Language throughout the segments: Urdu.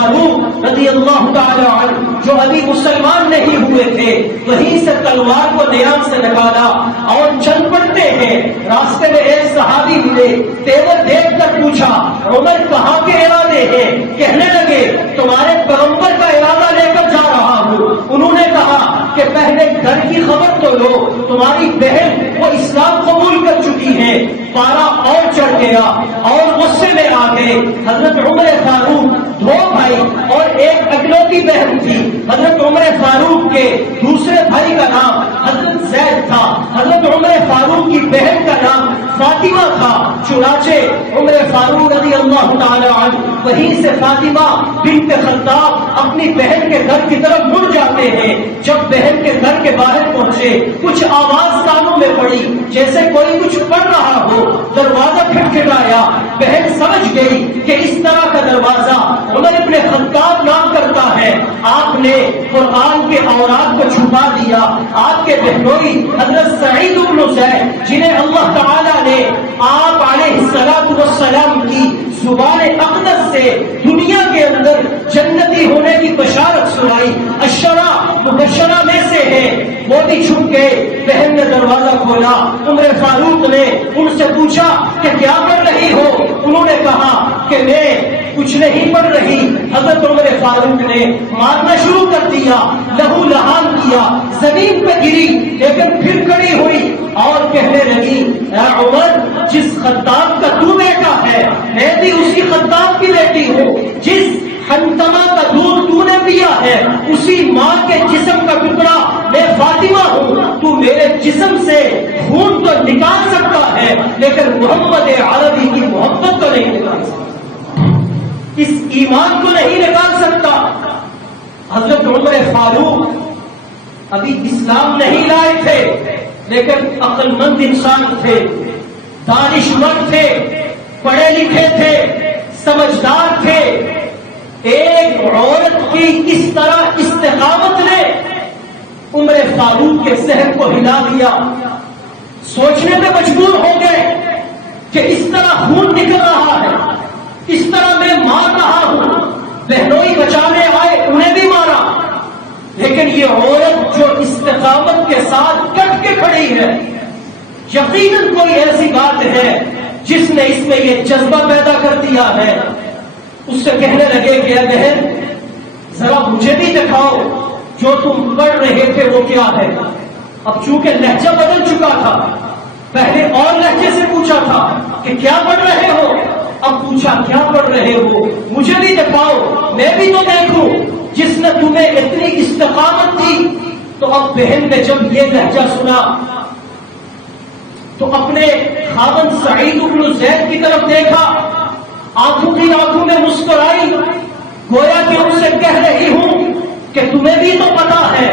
فاروق رضی اللہ تعالی عنہ جو ابھی مسلمان نہیں ہوئے تھے وہیں سے تلوار کو نیام سے نکالا اور چل پڑتے ہیں. راستے میں ایک صحابی ملے, تیور دیکھ کر پوچھا عمر کہاں کے ارادے ہیں؟ کہنے لگے تمہارے پیغمبر کا ارادہ لے کر جا رہا ہوں. انہوں نے کہا کہ پہلے گھر کی خبر تو لو, تمہاری بہن وہ اسلام قبول کر چکی ہے. پارا اور چڑھ گیا اور غصے میں آ گئے. حضرت عمر فاروق دو بھائی اور ایک اکلوتی بہن تھی. حضرت عمر فاروق کے دوسرے بھائی کا نام حضرت زید تھا. حضرت عمر فاروق کی بہن کا نام فاطمہ تھا. چنانچہ عمر فاروق رضی اللہ تعالی عنہ وہیں سے فاطمہ بنت خطاب اپنی بہن کے گھر کی طرف مڑ جاتے ہیں. جب بہن کے گھر کے باہر پہنچے کچھ آواز کانوں میں پڑی جیسے کوئی کچھ پڑھ رہا ہو. دروازہ کھٹکھٹایا. بہن سمجھ گئی کہ اس طرح کا دروازہ عمر ابن خطاب نام کرتا ہے. آپ نے قرآن کے اوراد کو چھپا دیا. آپ کے بہنوئی حضرت سعید بن زید جنہیں اللہ تعالیٰ نے آپ علیہ السلام کی زبان اقدس سے دنیا کے اندر جنتی ہونے کی بشارت سنائی, اشرا مبشرہ میں سے ہے, وہ بھی چھپ گئے. بہن نے دروازہ کھولا. عمر فاروق نے ان سے پوچھا کہ کیا کر رہی ہو؟ انہوں نے کہا کہ میں کچھ نہیں پڑھ رہی. حضرت عمر فاروق نے مارنا شروع کر دیا, لہو لہان کیا, زمین پہ گری لیکن پھر کھڑی ہوئی اور کہنے لگی اے عمر, جس خطاب کا تو بیٹا ہے میں بھی اسی خطاب کی بیٹی ہوں. جس حنتمہ کا دودھ تو نے پیا ہے اسی ماں کے جسم کا ٹکڑا میں فاطمہ ہوں. تو میرے جسم سے خون تو نکال سکتا ہے لیکن محمد عربی کی محبت کو نہیں نکال سکتا, اس ایمان کو نہیں نکال سکتا. حضرت عمر فاروق ابھی اسلام نہیں لائے تھے لیکن عقل مند انسان تھے, دانشمند تھے, پڑھے لکھے تھے, سمجھدار تھے. ایک عورت کی اس طرح استقامت نے عمر فاروق کے ذہن کو ہلا دیا. سوچنے میں مجبور ہو گئے کہ اس طرح خون نکل رہا ہے, اس طرح میں مار رہا ہوں. بہنوئی بچانے آئے, انہیں بھی مارا, لیکن یہ عورت جو استقامت کے ساتھ ڈٹ کے کھڑی ہے, یقیناً کوئی ایسی بات ہے جس نے اس میں یہ جذبہ پیدا کر دیا ہے. اس سے کہنے لگے کہ اے بہن ذرا مجھے بھی دکھاؤ جو تم پڑھ رہے تھے وہ کیا ہے. اب چونکہ لہجہ بدل چکا تھا, پہلے اور لہجے سے پوچھا تھا کہ کیا پڑھ رہے ہو, اب پوچھا کیا پڑھ رہے ہو, مجھے بھی دکھاؤ میں بھی تو دیکھوں جس نے تمہیں اتنی استقامت دی. تو اب بہن نے جب یہ لہجہ سنا تو اپنے خاوند سعید بن زید کی طرف دیکھا, آنکھوں کی آنکھوں میں مسکرائی, گویا کہ ان سے کہہ رہی ہوں کہ تمہیں بھی تو پتا ہے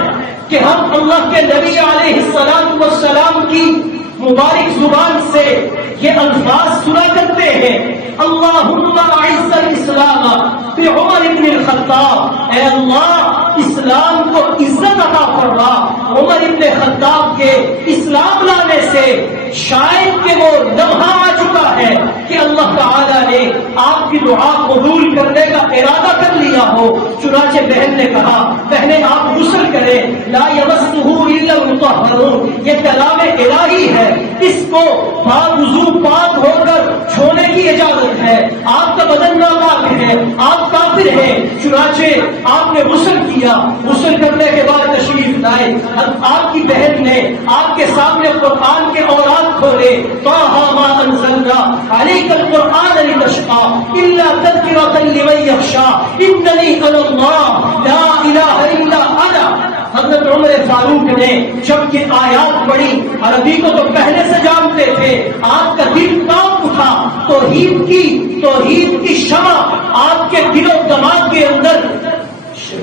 کہ ہم اللہ کے نبی علیہ السلام کی مبارک زبان سے یہ الفاظ سنا کرتے ہیں, اللہم اعز الاسلام بعمر بن الخطاب, اے اللہ اسلام کو عزت عطا فرما عمر بن خطاب کے اسلام لانے سے. شاید کہ وہ لمحہ آ چکا ہے کہ اللہ تعالیٰ نے آپ کی دعا قبول کرنے کا ارادہ کر لیا ہو. چنانچہ بہن نے کہا بہنیں آپ غسل کریں, لا یمسہ الا المطہرون, یہ کلام الہی ہے, اس کو وضو پاک ہو کر چھونے کی اجازت ہے. آپ کا بدن ناپاک ہے, آپ کافر ہیں. چنانچہ آپ نے غسل کیا, غسل کرنے کے بعد تشریف لائے. آپ کی بہن نے آپ کے سامنے قرآن کے اوراد کھولے, طٰہٰ مَا أَنزَلْنَا عَلَيْكَ الْقُرْآنَ لِتَشْقَىٰ إِلَّا تَذْكِرَةً لِمَن يَخْشَىٰ إِنَّنِي أَنَا اللَّهُ لَا إِلَٰهَ إِلَّا أَنَا. حضرت عمر فاروق نے جب یہ آیات پڑھی, عربی کو تو پہلے سے جانتے تھے, آپ کا دل کانپ اٹھا, توحید کی شمع آپ کے دل و دماغ کے اندر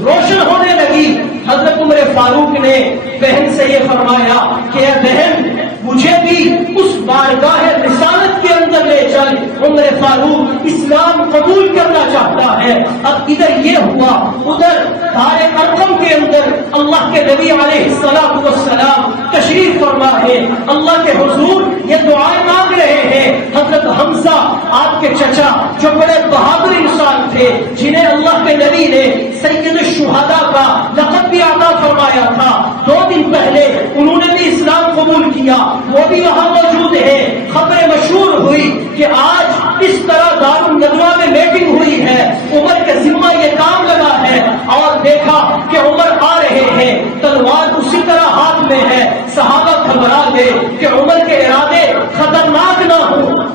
روشن ہونے لگی. حضرت عمر فاروق نے بہن سے یہ فرمایا کہ اے بہن مجھے بھی اس بارگاہ رسالت کے اندر لے چل. عمر فاروق اسلام قبول کرنا چاہتا ہے. اب ادھر یہ ہوا، ادھر دار ارقم کے اندر اللہ کے نبی علیہ السلام تشریف فرما ہے. اللہ کے حضور یہ دعائیں مانگ رہے ہیں. حضرت حمزہ آپ کے چچا جو بڑے بہادر انسان تھے، جنہیں اللہ کے نبی نے سید الشہداء کا لقب بھی عطا فرمایا تھا، 2 دن پہلے انہوں نے بھی اسلام قبول کیا، وہ بھی وہاں موجود ہے. خبر مشہور ہوئی کہ آج اس طرح دار الندوہ میں میٹنگ ہوئی ہے، عمر کے ذمہ یہ کام لگا ہے، اور دیکھا کہ عمر آ رہے ہیں، تلوار اسی طرح ہاتھ میں ہے. صحابہ گھبرا گئے کہ عمر کے ارادے خطرناک نہ ہوں.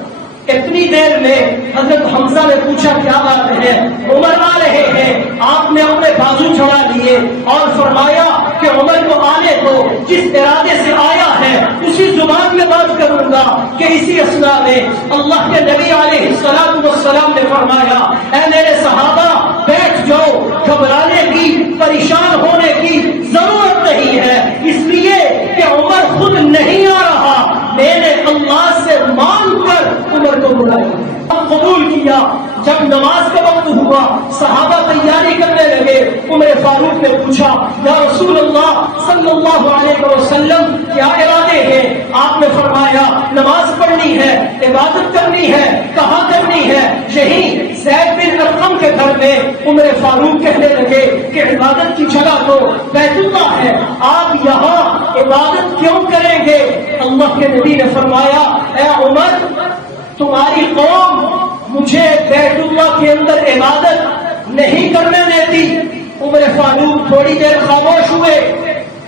اتنی دیر میں حضرت حمزہ نے پوچھا کیا بات ہے؟ عمر آ رہے ہیں. آپ نے اپنے بازو چڑھا لیے اور فرمایا کہ عمر کو آنے دو، جس ارادے سے آیا ہے اسی زبان میں بات کروں گا. کہ اسی اثنا میں اللہ کے نبی علیہ السلام نے فرمایا، اے میرے صحابہ بیٹھ جاؤ، گھبرانے کی پریشان ہونے کی ضرورت نہیں ہے، اس لیے کہ عمر خود نہیں آ رہا، میں نے اللہ سے مانگ کر عمر کو بلایا، قبول کیا. جب نماز کا وقت ہوا صحابہ تیاری کرنے لگے. عمر فاروق نے پوچھا، یا رسول اللہ صلی اللہ علیہ وسلم کیا ارادے ہیں؟ آپ نے فرمایا نماز پڑھنی ہے، عبادت کرنی ہے. کہاں کرنی ہے؟ یہی زید بن ارقم کے گھر میں. عمر فاروق کہنے لگے کہ عبادت کی جگہ تو بیت اللہ ہے، آپ یہاں عبادت کیوں کریں گے؟ اللہ کے نبی نے فرمایا، اے عمر تمہاری قوم مجھے بیت اللہ کے اندر عبادت نہیں کرنے دیتی. عمر فاروق تھوڑی دیر خاموش ہوئے،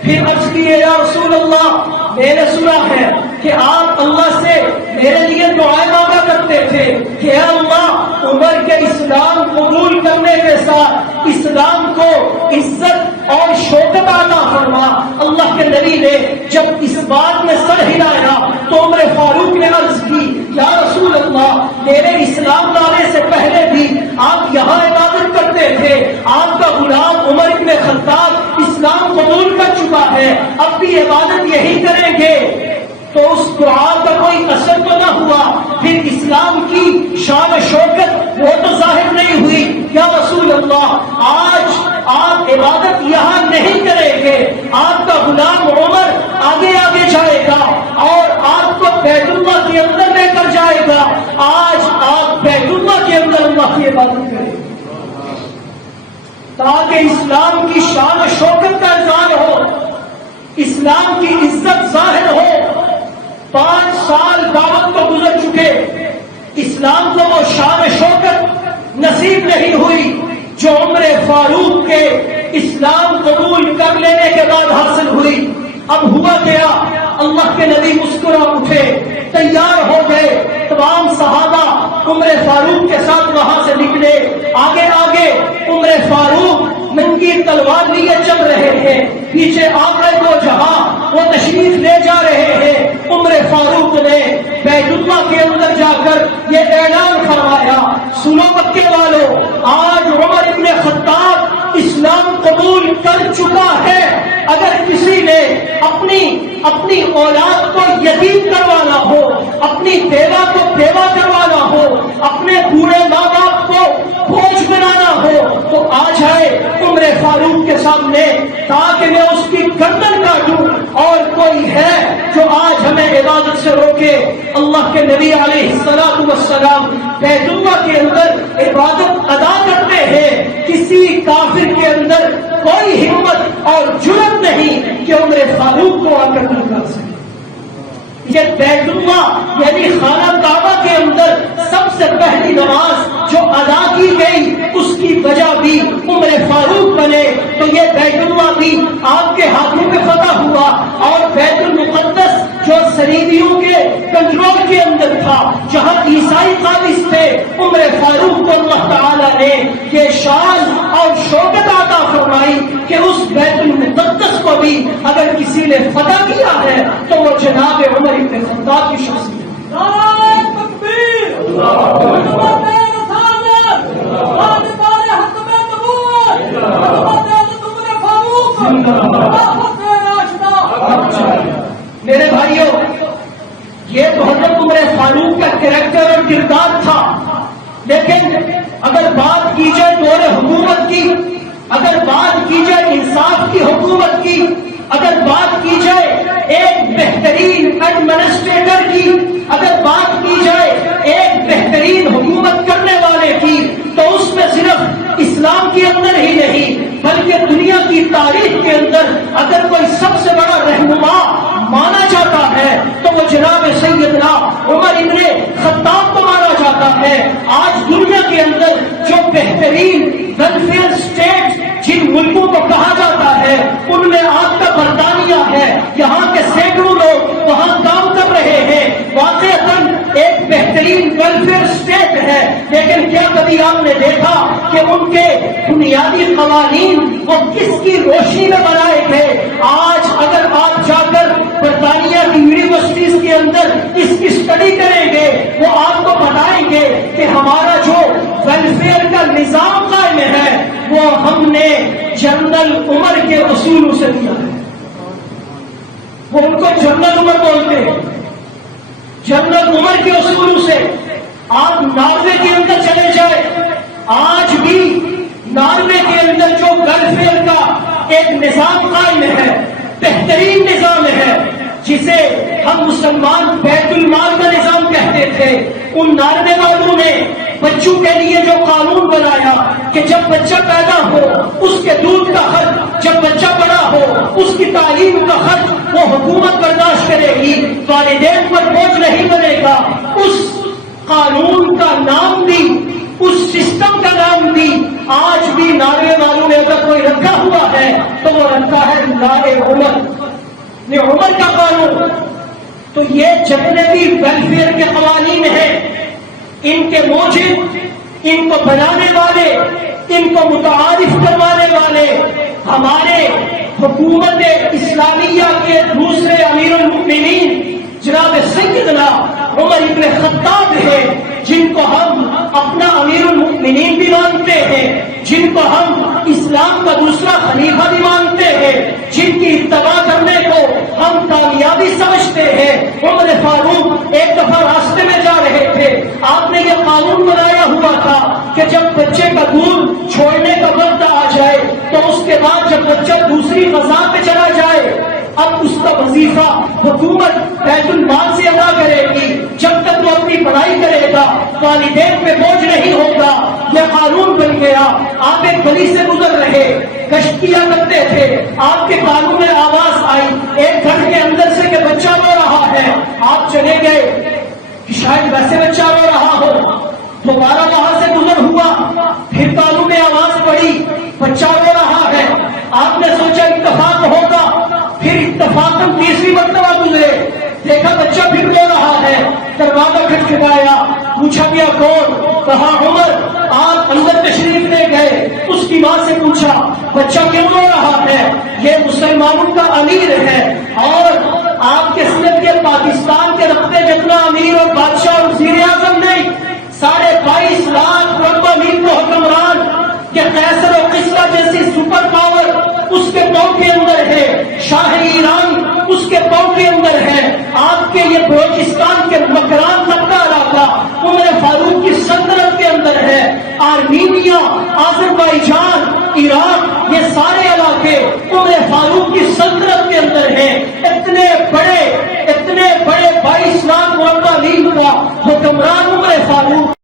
پھر عرض کیے، یا رسول اللہ میں نے سنا ہے کہ آپ اللہ سے میرے لیے دعائیں مانگا کرتے تھے کہ اے اللہ عمر کے اسلام قبول کرنے کے ساتھ اسلام کو عزت اور شوکت عطا فرما. اللہ کے نبی نے جب اس بات میں سر ہلایا تو عمر فاروق نے عرض کی، یا رسول اللہ میرے اسلام لانے سے پہلے بھی آپ یہاں عبادت کرتے تھے، آپ کا غلام عمر ابن خطاب اسلام قبول کر چکا ہے، اب بھی عبادت یہی کریں گے. تو اس دعا کا کوئی اثر تو نہ ہوا، پھر اسلام کی شان و شوکت وہ تو ظاہر نہیں ہوئی. یا رسول اللہ آج آپ عبادت یہاں نہیں کریں گے، آپ کا غلام عمر آگے آگے جائے گا اور آپ کو بیت اللہ کے اندر لے کر جائے گا. آج آپ بیت اللہ کے اندر اللہ کی عبادت کریں تاکہ اسلام کی شان و شوکت کا اظہار ہو، اسلام کی عزت ظاہر ہو. 5 سال دعوت کو گزر چکے، اسلام کو وہ شان و شوکت نصیب نہیں ہوئی جو عمر فاروق کے اسلام قبول کر لینے کے بعد حاصل ہوئی. اب ہوا کیا؟ اللہ کے نبی مسکرا اٹھے، تیار ہو گئے. تمام صحابہ عمر فاروق کے ساتھ وہاں سے نکلے. آگے آگے عمر فاروق ننگی تلوار لیے چل رہے ہیں، پیچھے آقا دو جہاں وہ تشریف لے جا رہے ہیں. عمر فاروق نے بیت اللہ کے اندر جا کر یہ اعلان فرمایا، سنو مکے والوں، آج عمر ابن خطاب اسلام قبول کر چکا ہے. اگر کسی نے اپنی اولاد کو یتیم کروانا ہو، اپنی بیوہ کو بیوہ کروانا ہو، اپنے بوڑھے ماں باپ کو بوجھ بنانا ہو تو آ جائے عمر فاروق کے سامنے تاکہ میں اس کی گردن کاٹوں. اور کوئی ہے جو آج ہمیں عبادت سے روکے؟ اللہ کے نبی علیہ السلام بیت اللہ کے اندر عبادت ادا کرتے ہیں. کسی کافر کے اندر کوئی ہمت اور جرأت نہیں کہ عمر فاروق کو آ کر کر سکے. یہ بیت اللہ یعنی خانہ کعبہ کے اندر سب سے پہلی نماز جو ادا کی گئی اس کی وجہ بھی عمر فاروق بنے. تو یہ بیت اللہ بھی آپ کے ہاتھوں میں فتح ہوا اور بیت المقدس جو صلیبیوں کے کنٹرول کے اندر تھا، جہاں عیسائی قابض تھے، عمر فاروق کو اللہ تعالیٰ نے یہ شان اور شوکت عطا فرمائی کہ اس بیت المقدس کو بھی اگر کسی نے فتح کیا ہے تو وہ جناب عمر ابن خطاب کی شخصیت. نعرہ تکبیر، میرے بھائیوں یہ تو حضرت عمر فاروق کا کریکٹر اور کردار تھا. کے اندر ہی نہیں بلکہ دنیا کی تاریخ کے اندر اگر کوئی سب سے بڑا رہنما مانا جاتا ہے تو وہ جناب سیدنا عمر ابن خطاب کو مانا جاتا ہے۔ آج دنیا کے اندر جو بہترین ویلفیئر اسٹیٹ جن ملکوں کو کہا جاتا ہے ان میں آپ کا برطانیہ ہے، یہاں کے سینکڑوں لوگ وہاں کام کر رہے ہیں، واقعتاً ایک بہترین ویلفیئر اسٹیٹ ہے، لیکن کیا کبھی آپ نے دیکھا کہ ان کے بنیادی قوانین وہ کس کی روشنی میں بنائے گئے؟ آج اگر آپ جا کر برطانیہ کی یونیورسٹیز کے اندر اس کی اسٹڈی کریں گے وہ آپ کو بتائیں گے کہ ہمارا جو ویلفیئر کا نظام قائم ہے وہ ہم نے جنرل عمر کے اصولوں سے دیا ہے۔ وہ ان کو جنرل عمر بولتے ہیں، جنرل عمر کے اصولوں سے۔ آپ ناروے کے اندر چلے جائیں، آج بھی ناروے کے اندر جو ویلفیئر کا ایک نظام قائم ہے، بہترین نظام ہے، جسے ہم مسلمان بیت المال کا نظام کہتے تھے، ان ناروے والوں نے بچوں کے لیے جو قانون بنایا کہ جب بچہ پیدا ہو اس کے دودھ کا خرچ، جب بچہ بڑا ہو اس کی تعلیم کا خرچ وہ حکومت برداشت کرے گی، والدین پر بوجھ نہیں بنے گا۔ اس قانون کا نام بھی، اس سسٹم کا نام بھی آج بھی ناروے والوں نے اگر کوئی رکھا ہوا ہے تو وہ رکھا ہے لائے عمر، یہ عمر کا قانون۔ تو یہ جتنے بھی ویلفیئر کے قوانین ہیں ان کے موجب، ان کو بنانے والے، ان کو متعارف کروانے والے ہمارے حکومت اسلامیہ کے دوسرے امیر المؤمنین جناب سیدنا عمر ابن خطاب ہے، جن کو ہم اپنا امیر المؤمنین بھی مانتے ہیں، جن کو ہم اسلام کا دوسرا خلیفہ بھی مانتے ہیں، جن کی اتباع کرنے کو ہم کامیابی سمجھتے ہیں۔ عمر فاروق ایک دفعہ راستے میں جا رہے تھے، آپ نے یہ قانون بنایا ہوا تھا کہ جب بچے کا دودھ چھوڑنے کا وقت آ جائے تو اس کے بعد جب بچہ دوسری غذا پہ چلا جائے اب اس کا وظیفہ حکومت بیت المال سے ادا کرے گی، جب تک وہ اپنی پڑھائی کرے گا والدین پہ بوجھ نہیں ہوگا۔ یہ قانون بن گیا۔ آپ ایک گلی سے گزر رہے، گشت کیا کرتے تھے، آپ کے کانوں میں آواز آئی ایک گھر کے اندر سے کہ بچہ رو رہا ہے، آپ چلے گئے کہ شاید ویسے بچہ رو رہا ہو، دوبارہ وہاں سے گزر ہوا، پھر کانوں میں آواز پڑی بچہ رو رہا ہے، آپ نے سوچا اتفاق ہوگا، پھر اتفاقاً تیسری مرتبہ گزرے، دیکھا بچہ پھر رو رہا ہے، دروازہ کھٹکھٹایا، پوچھا گیا کون؟ کہا عمر۔ آپ اندر تشریف لے گئے، اس کی ماں سے پوچھا بچہ کیوں رو رہا ہے؟ یہ مسلمانوں کا امیر ہے، اور آپ کے سمجھ کے پاکستان کے رقبے جتنا امیر اور بادشاہ اور وزیر اعظم نہیں، 22.5 لاکھ رقبہ امیر کو حکمران کہ قیصر و قصہ جیسی سپر پاور اس کے پاؤں کے اندر ہے، شاہ ایران اس کے پاؤں کے اندر ہے، آپ کے یہ بلوچستان کے مکران تک کا علاقہ عمر فاروق کی سلطنت کے اندر ہے، آرمینیا، آذربائیجان، عراق، یہ سارے علاقے عمر فاروق کی سلطنت کے اندر ہیں۔ اتنے بڑے 22 لاکھ مربع میل کا حکمران عمر فاروق